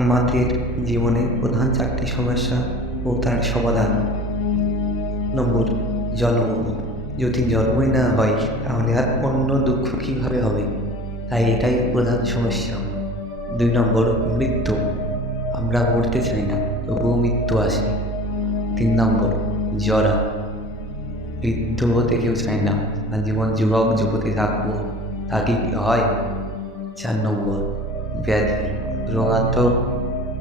আমাদের জীবনে প্রধান চারটি সমস্যা ও তার সমাধান। নম্বর জন্ম যদি জন্মই না হয়, তাহলে আর অন্য দুঃখ কীভাবে হবে? তাই এটাই প্রধান সমস্যা। দুই নম্বর, মৃত্যু। আমরা মরতে চাই না, তবুও মৃত্যু আসে। তিন নম্বর, জরা। বৃদ্ধ হতে কেউ চায় না আর জীবন যুবক, যুবতী থাকব, তা কি হয়? চার নম্বর, ব্যাধি। রোগান্ত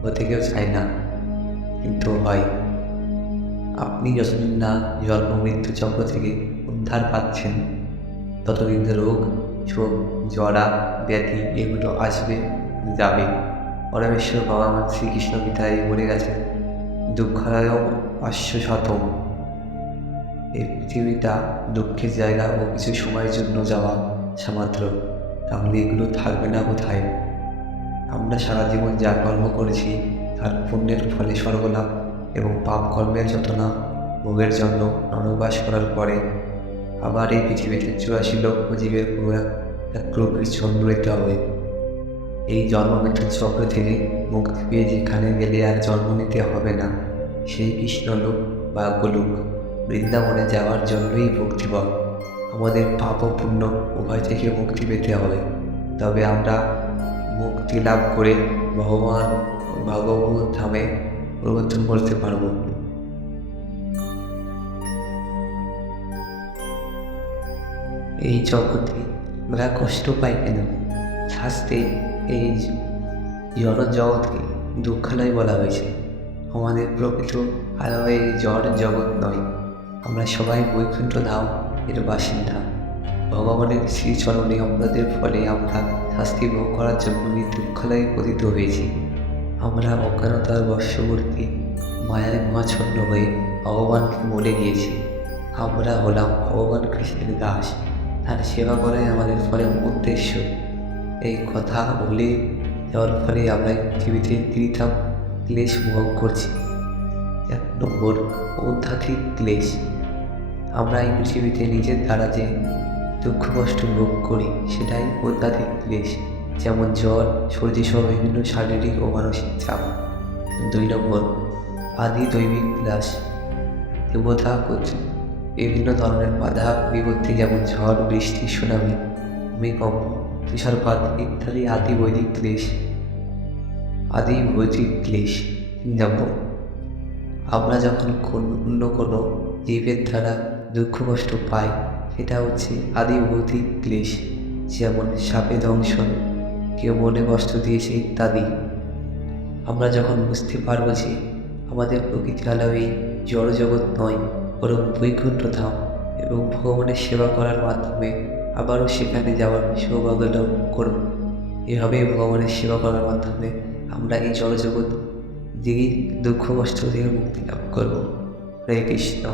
হতে কেউ চায় না। কিন্তু হয়। আপনি যতদিন না জন্ম মৃত্যু চক্র থেকে উদ্ধার পাচ্ছেন, ততদিন রোগ শোক জরা, ব্যাধি এগুলো আসবে, যাবে। পরমেশ্বর বাবা মা শ্রীকৃষ্ণ গীতায় বলে গেছেন দুঃখায় অশ্বশত এই পৃথিবীটা দুঃখের জায়গা ও কিছু সময়ের জন্য যাওয়া সামাত্র। তাহলে এগুলো থাকবে না কোথায়? আমরা সারা জীবন যা কর্ম করেছি, তার পুণ্যের ফলে স্বর্গলাভ এবং পাপ কর্মের যতনা ভোগের জন্য নরবাস করার পরে আবার এই পৃথিবীতে চুরাশি লক্ষ জীবের পুরো এক প্রকৃতি জন্ম নিতে হবে। এই জন্ম মৃত্যুর চক্র থেকে মুক্তি পেয়ে যেখানে গেলে আর জন্ম নিতে হবে না, সেই কৃষ্ণলোক বা গোলুক বৃন্দাবনে যাওয়ার জন্যই ভক্তিবল। আমাদের পাপ পুণ্য উভয় থেকে মুক্তি পেতে হবে। তবে আমরা মুক্তি লাভ করে ভগবান ভগবত ধামে প্রবর্তন করতে পারব। এই জগতে আমরা কষ্ট পাই কেন? শাস্তে এই জড় জগৎকে দুঃখালয় বলা হয়েছে। আমাদের প্রকৃত আলো এই জড় জগৎ নয়। আমরা সবাই বৈকুণ্ঠ ধাম এর বাসিন্দা। ভগবানের শ্রীচরণে অপরাধের ফলে আমরা শাস্তি ভোগ করার জন্য দুঃখালয়ে পতিত হয়েছি। আমরা অজ্ঞানতার বর্ষবর্তী মায়ায় মহাছন্ন হয়ে ভগবানকে মরে গিয়েছি, আমরা হলাম ভগবান কৃষ্ণের দাস। তার সেবা করাই আমাদের ফলে উদ্দেশ্য। এই কথা বলে যাওয়ার ফলে আমরা পৃথিবীতে ত্রিতাপ ক্লেশ ভোগ করছি। এক নম্বর আধ্যাত্মিক ক্লেশ। আমরা এই পৃথিবীতে নিজের দ্বারা যে দুঃখ, কষ্ট ভোগ করি, সেটাই অত্যাধিক ক্লেশ যেমন জ্বর সর্দি সহ বিভিন্ন শারীরিক ও মানসিক চাপ। দুই নম্বর আদি দৈবিক ক্লাস দেবতা করছে। বিভিন্ন ধরনের বাধা বিপত্তি যেমন ঝড়, বৃষ্টি, সুনামি, ভূমিকম্প, তুষারপাত ইত্যাদি আদি বৈদিক ক্লেশ। আদি বৈদিক ক্লেশ। তিন নম্বর, আমরা যখন অন্য কোনো জীবের দ্বারা দুঃখ, কষ্ট পাই সেটা হচ্ছে আদি ভৌতিক ক্লেশ, যেমন সাপে দংশন। কেউ মনে কষ্ট দিয়েছে ইত্যাদি আমরা যখন বুঝতে পারব যে আমাদের প্রকৃতি আলো এই জড়জগৎ নয়, বরং বৈকুণ্ঠ ধাম এবং ভগবানের সেবা করার মাধ্যমে আবারও সেখানে যাওয়ার সৌভাগ্য লাভ করব। এভাবে ভগবানের সেবা করার মাধ্যমে আমরা এই জড়জগৎ দিকে দুঃখ কষ্ট থেকে মুক্তি লাভ করব। হরে কৃষ্ণ।